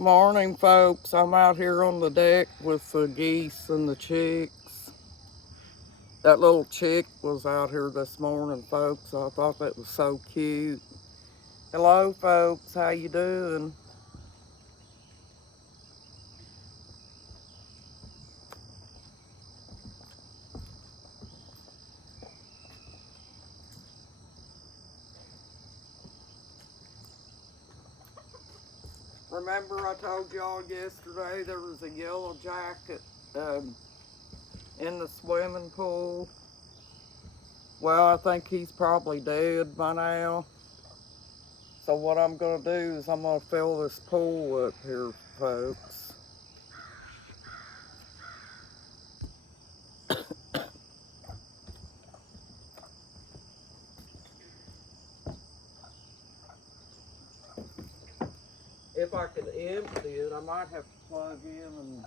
Morning, folks. I'm out here on the deck with the geese and the chicks. That little chick was out here this morning, folks. I thought that was so cute. Hello, folks. How you doing? Remember I told y'all yesterday there was a yellow jacket in the swimming pool? Well, I think he's probably dead by now. So what I'm going to do is I'm going to fill this pool up here, folks. If I could empty it, I might have to plug in and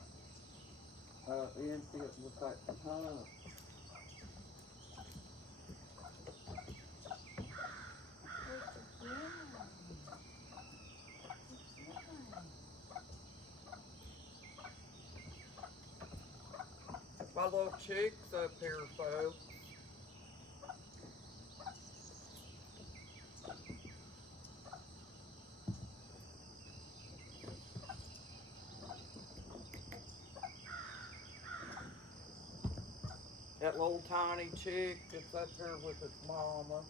empty it with that pump. My little chick's up here, folks. That little tiny chick that's up here with its mama.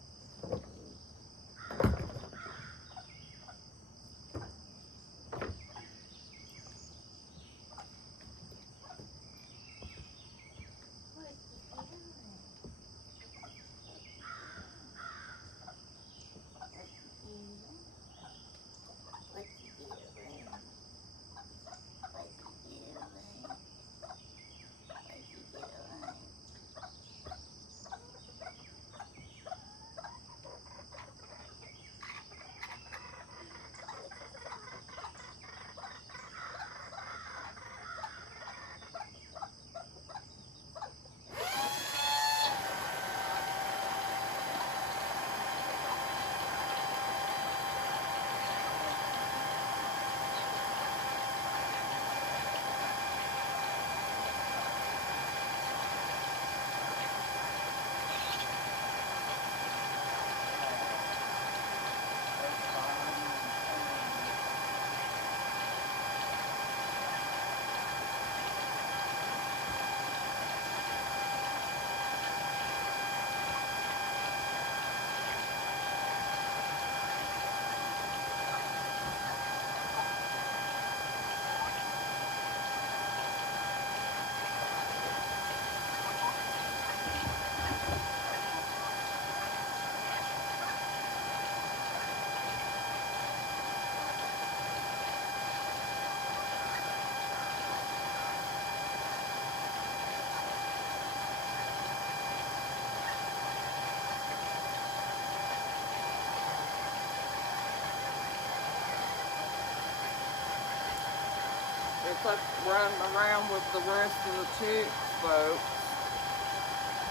It's up running around with the rest of the chicks, folks.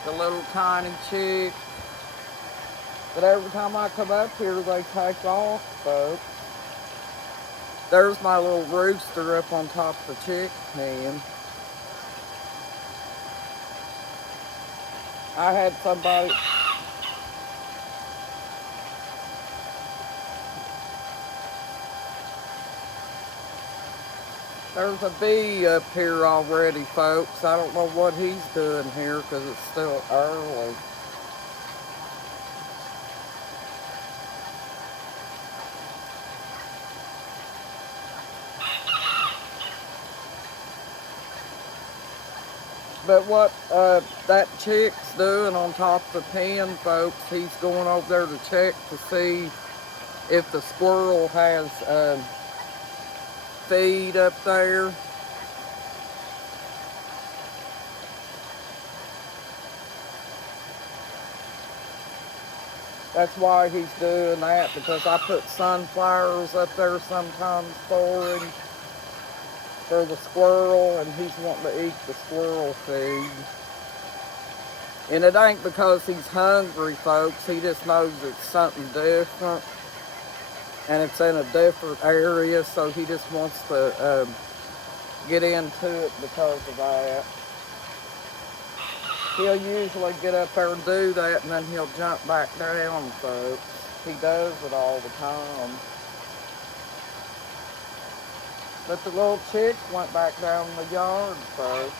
The little tiny chick. But every time I come up here, they take off, folks. There's my little rooster up on top of the chick pen. I had somebody. There's a bee up here already, folks. I don't know what he's doing here because it's still early. But what that chick's doing on top of the pen, folks, he's going over there to check to see if the squirrel has feed up there. That's why he's doing that, because I put sunflowers up there sometimes for him, for the squirrel, and he's wanting to eat the squirrel feed. And it ain't because he's hungry, folks. He just knows it's something different. and it's in a different area, so he just wants to get into it because of that. He'll usually get up there and do that, and then he'll jump back down, folks. He does it all the time. But the little chick went back down in the yard, folks.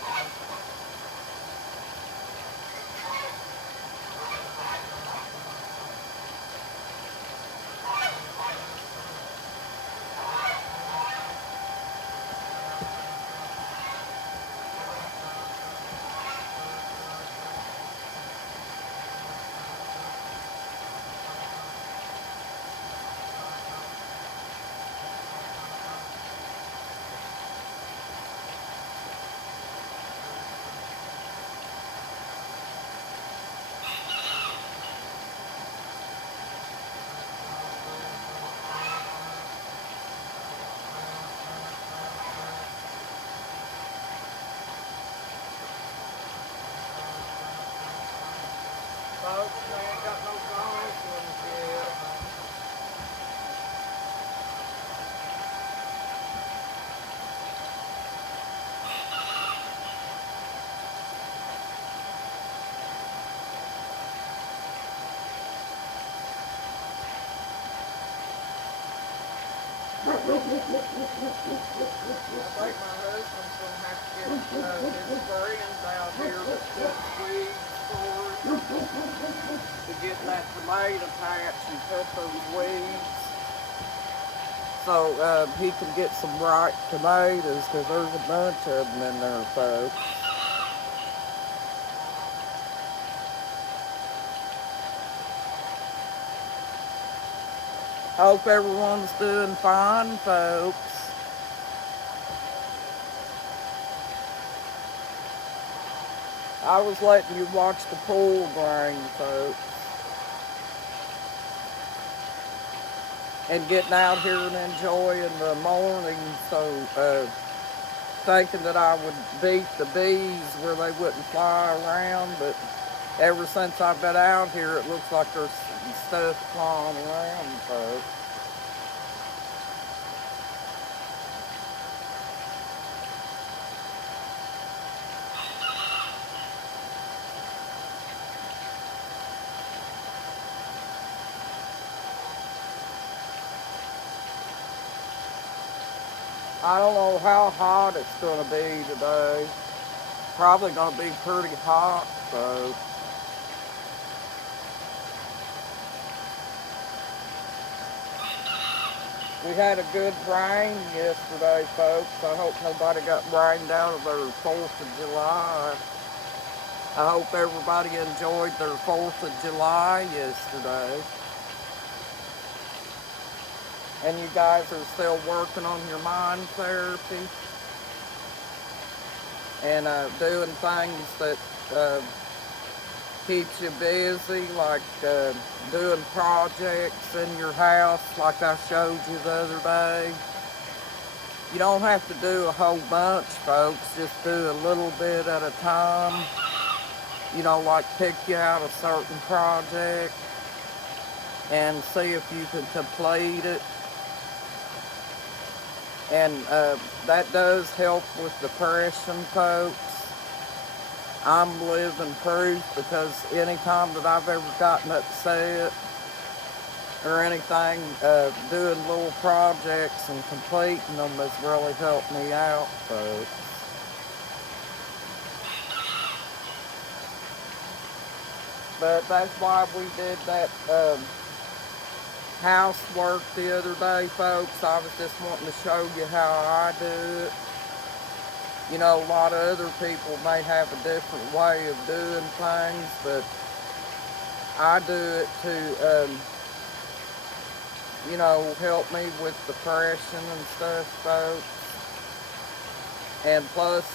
Folks, they ain't got no dogs yet. I think my husband's going to have to get his friends out here that cut weeds for him to get that tomato patch and cut those weeds so he can get some ripe tomatoes, because there's a bunch of them in there, folks. Hope everyone's doing fine, folks. I was letting you watch the pool drain, folks. And getting out here and enjoying the morning, so thinking that I would beat the bees where they wouldn't fly around, but ever since I've been out here, it looks like there's stuff flying around, folks. I don't know how hot it's going to be today. Probably going to be pretty hot, so. We had a good rain yesterday, folks. I hope nobody got rained out of their 4th of July. I hope everybody enjoyed their 4th of July yesterday. And you guys are still working on your mind therapy and doing things that keeps you busy, like doing projects in your house like I showed you the other day. You don't have to do a whole bunch, folks. Just do a little bit at a time. You know, like pick you out a certain project and see if you can complete it. And that does help with depression, folks. I'm living proof, because anytime that I've ever gotten upset or anything, doing little projects and completing them has really helped me out, folks. But that's why we did that housework the other day, folks. I was just wanting to show you how I do it. You know, a lot of other people may have a different way of doing things, but I do it to, you know, help me with depression and stuff, folks. And plus,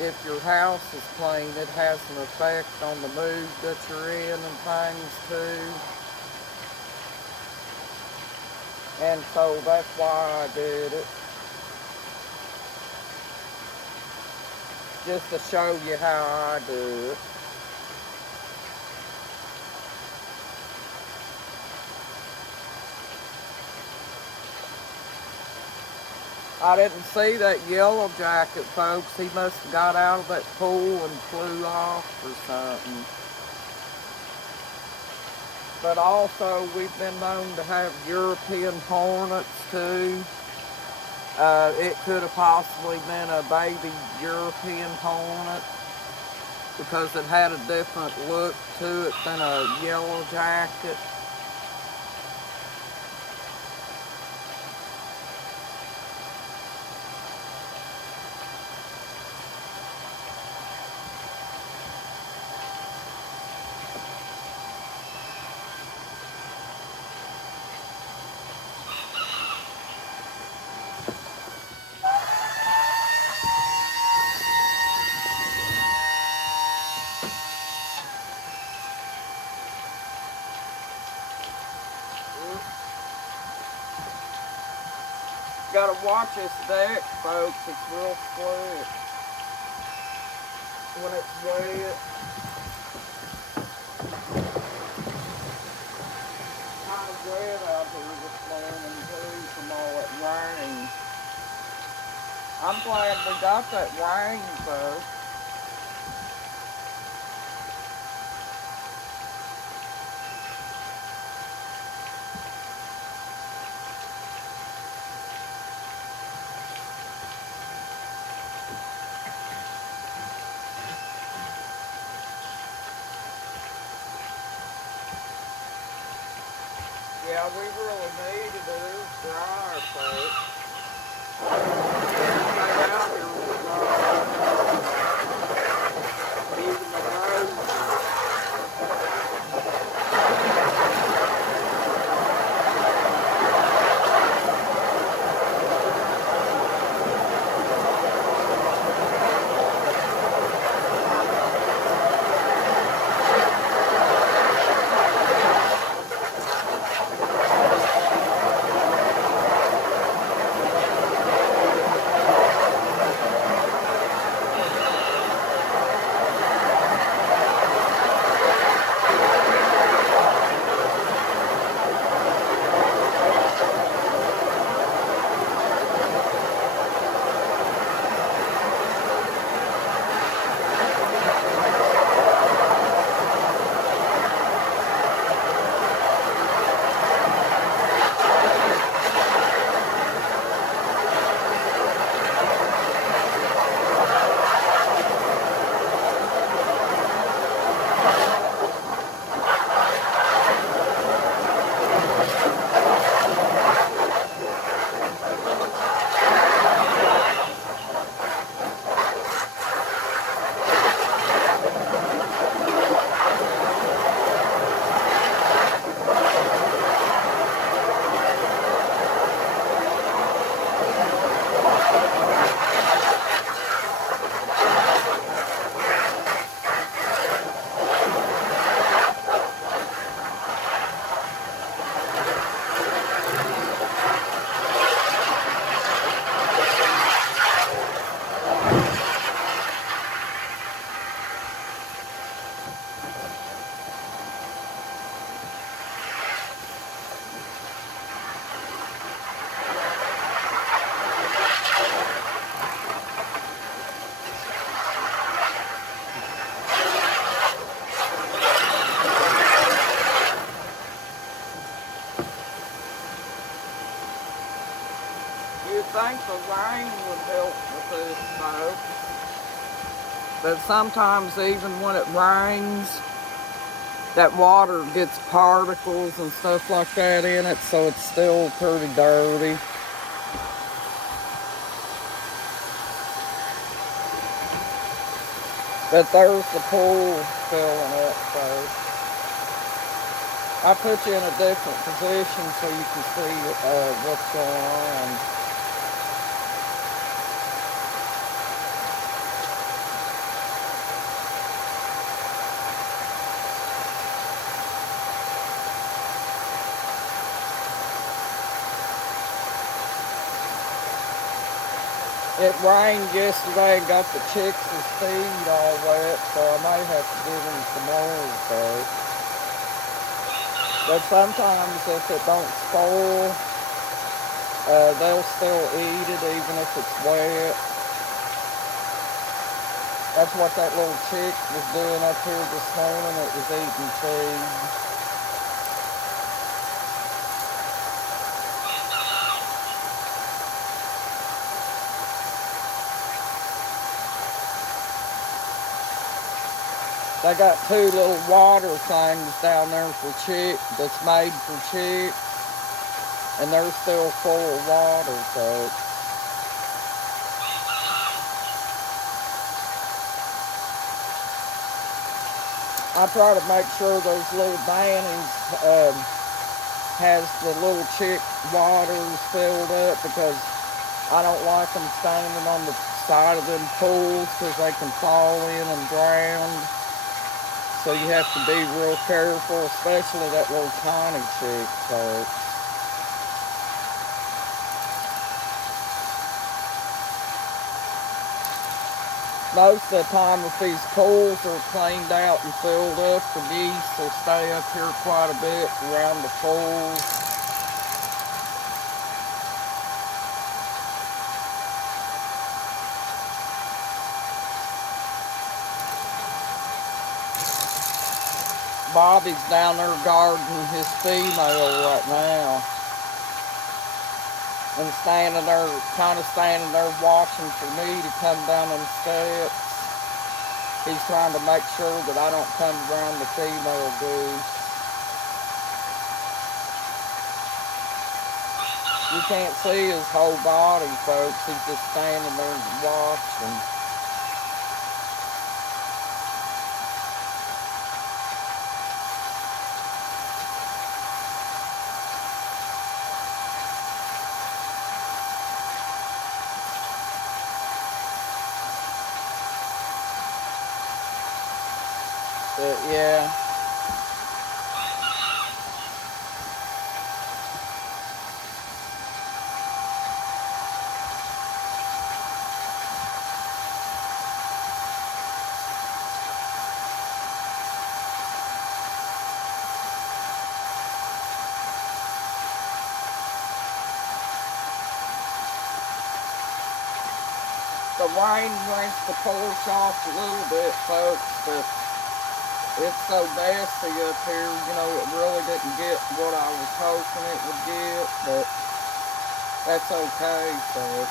if your house is clean, it has an effect on the mood that you're in and things too. And so that's why I did it. Just to show you how I do it. I didn't see that yellow jacket, folks. He must have got out of that pool and flew off or something. But also, we've been known to have European hornets too. It could have possibly been a baby European hornet because it had a different look to it than a yellow jacket. Gotta watch this deck, folks. It's real slick when it's wet. Kind of wet out here this morning too from all that rain. I'm glad we got that rain though. Yeah, we really needed it. It was dry, folks. Everything out here was dry. Even the roses. You'd think the rain would help with this, folks. But sometimes even when it rains, that water gets particles and stuff like that in it, so it's still pretty dirty. But there's the pool filling up, folks. I put you in a different position so you can see what's going on. It rained yesterday and got the chicks' feed all wet, so I may have to give them some more, but sometimes if it don't spoil, they'll still eat it even if it's wet. That's what that little chick was doing up here this morning. It was eating food. They got two little water things down there for chick that's made for chicks, and they're still full of water, so I try to make sure those little bannies has the little chick waters filled up, because I don't like them standing on the side of them pools because they can fall in and drown. So you have to be real careful, especially that little tiny chick, folks. Most of the time, if these pools are cleaned out and filled up, the geese will stay up here quite a bit around the pools. Bobby's down there guarding his female right now. And kind of standing there watching for me to come down them steps. He's trying to make sure that I don't come around the female goose. You can't see his whole body, folks. He's just standing there watching. But yeah. The rain wants to push off a little bit, folks, but it's so nasty up here, you know, it really didn't get what I was hoping it would get, but that's okay, folks.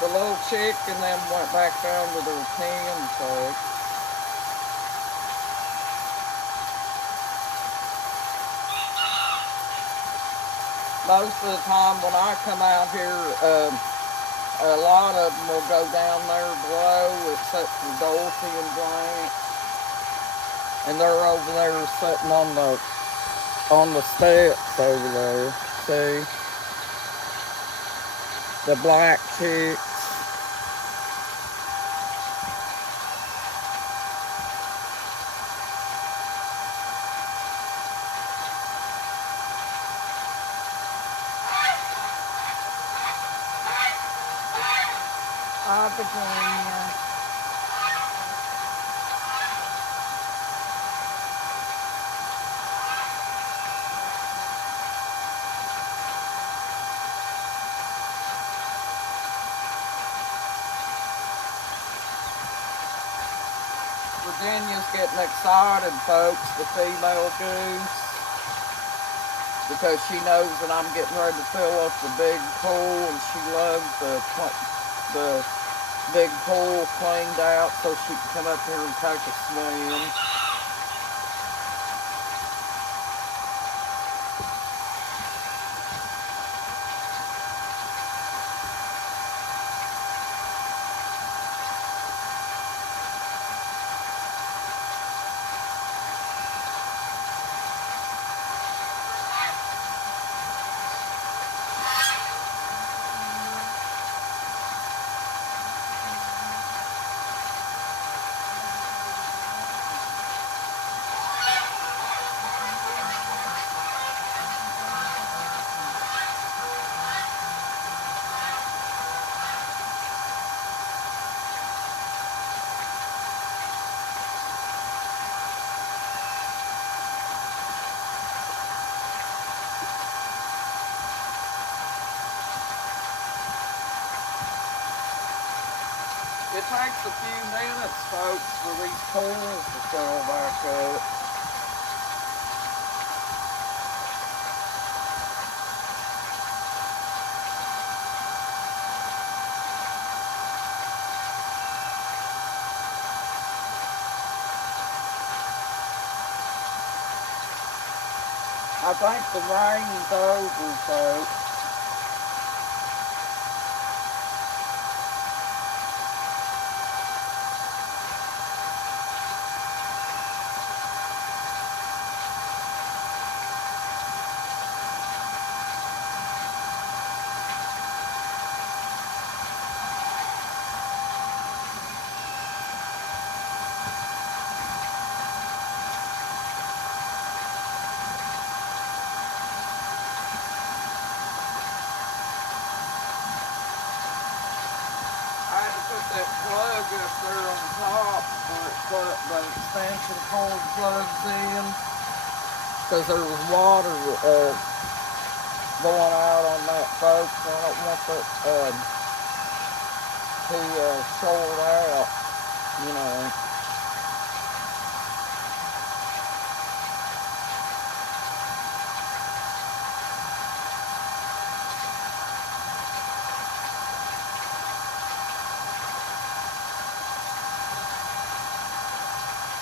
The little chick and them went back down to their pen, folks. Most of the time when I come out here, a lot of them will go down there below, except for Dorothy and Grant. And they're over there sitting on the steps over there. See? The black chicks. Hi, Virginia. Virginia's getting excited, folks, the female goose, because she knows that I'm getting ready to fill up the big pool, and she loves the big pool cleaned out so she can come up here and take a swim. a few minutes, folks, for these pools to fill back up. I think the rain's over, folks. I had to put that plug up there on the top where the extension cord plugs in, because there was water going out on that, folks. I don't want that to short out, you know.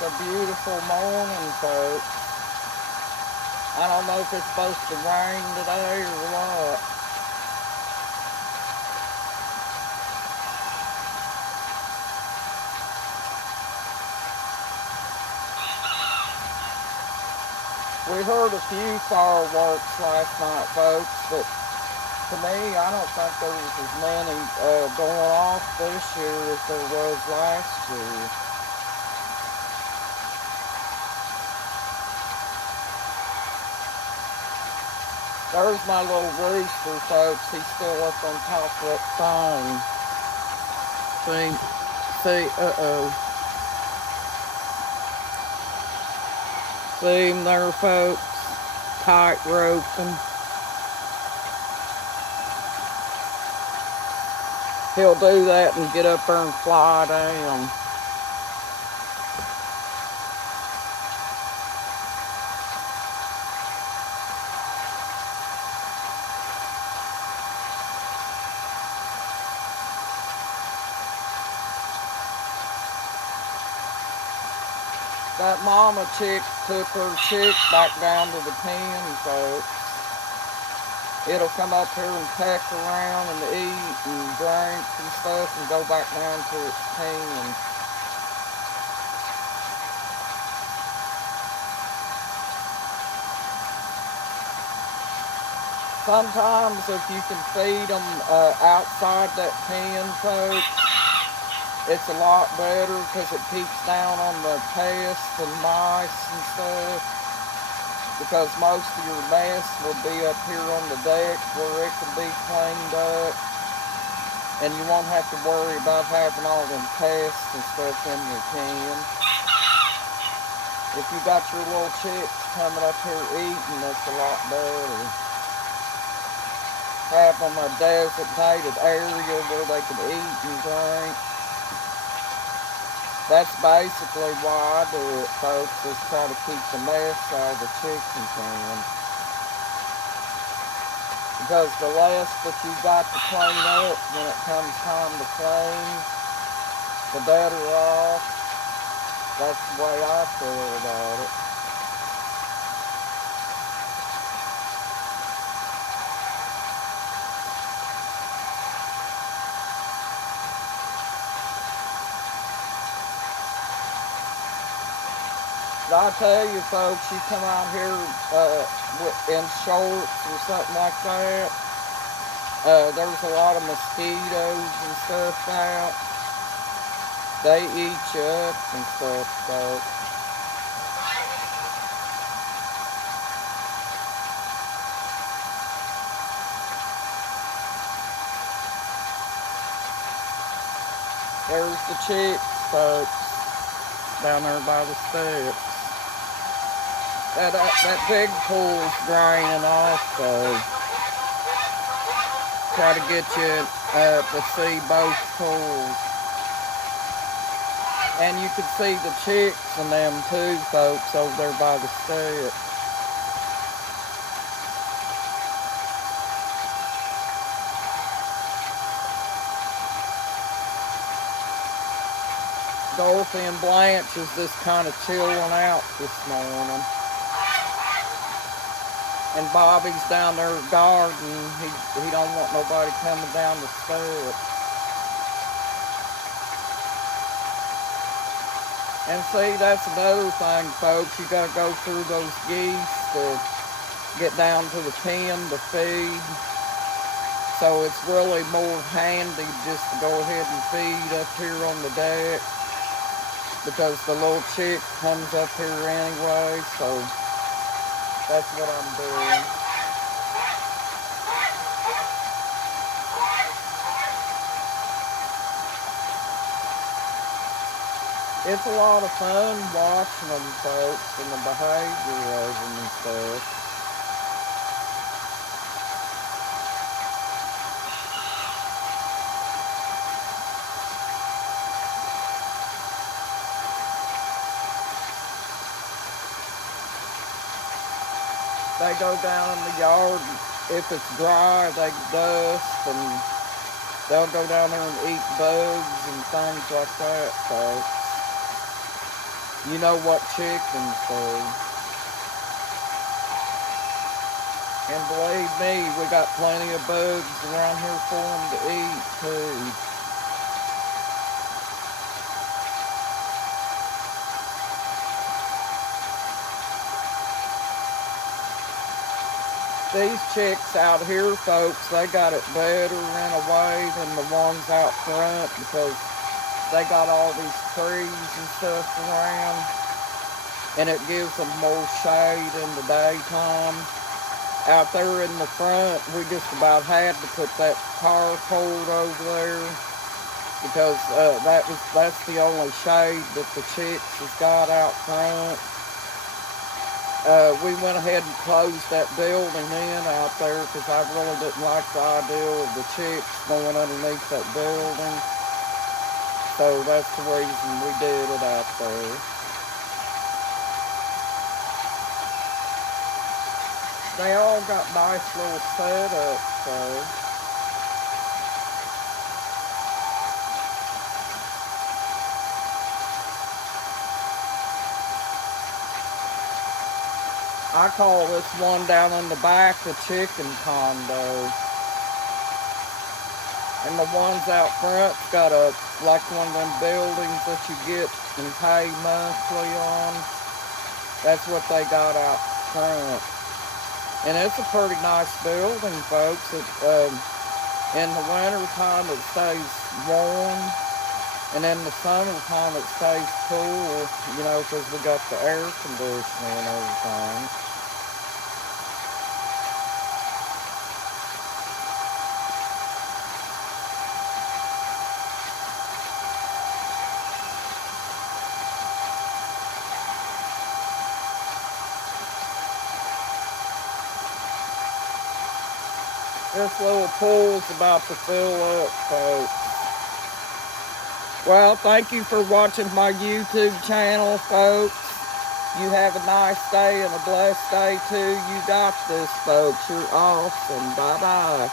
It's a beautiful morning, folks. I don't know if it's supposed to rain today or what. We heard a few fireworks last night, folks, but to me, I don't think there was as many going off this year as there was last year. There's my little rooster, folks. He's still up on top of that thing. See, uh-oh. See him there, folks? Tight roping. He'll do that and get up there and fly down. That mama chick took her chick back down to the pen, folks. It'll come up here and peck around and eat and drink and stuff and go back down to its pen. Sometimes if you can feed them outside that pen, folks, it's a lot better because it keeps down on the pests and mice and stuff. Because most of your mess will be up here on the deck where it can be cleaned up. And you won't have to worry about having all them pests and stuff in your pen. If you got your little chicks coming up here eating, that's a lot better. Have them a designated area where they can eat and drink. That's basically why I do it, folks, is try to keep the mess out of the chicken pen. Because the less that you got to clean up when it comes time to clean, the better off. That's the way I feel about it. But I tell you, folks, you come out here in shorts or something like that, there's a lot of mosquitoes and stuff out. They eat you up and stuff, folks. There's the chicks, folks, down there by the steps. That big pool's draining also. Try to get you to see both pools. And you can see the chicks and them too, folks, over there by the steps. Dorothy and Blanche is just kind of chilling out this morning. And Bobby's down there gardening. He don't want nobody coming down the steps. And see, that's another thing, folks. You got to go through those geese to get down to the pen to feed. So it's really more handy just to go ahead and feed up here on the deck, because the little chick comes up here anyway, so that's what I'm doing. It's a lot of fun watching them, folks, and the behavior of them and stuff. They go down in the yard. If it's dry, they dust, and they'll go down there and eat bugs and things like that, folks. You know what chickens do. And believe me, we got plenty of bugs around here for them to eat, too. These chicks out here, folks, they got it better in a way than the ones out front, because they got all these trees and stuff around, and it gives them more shade in the daytime. Out there in the front, we just about had to put that carport over there, because that's the only shade that the chicks has got out front. We went ahead and closed that building in out there, because I really didn't like the idea of the chicks going underneath that building. So that's the reason we did it out there. They all got nice little setups, so. I call this one down in the back the chicken condo. And the ones out front got like one of them buildings that you get and pay monthly on. That's what they got out front. And it's a pretty nice building, folks. In the winter time it stays warm, and in the summertime it stays cool, you know, because we got the air conditioning and everything. This little pool's about to fill up, folks. Well, thank you for watching my YouTube channel, folks. You have a nice day and a blessed day, too. You got this, folks. You're awesome. Bye-bye.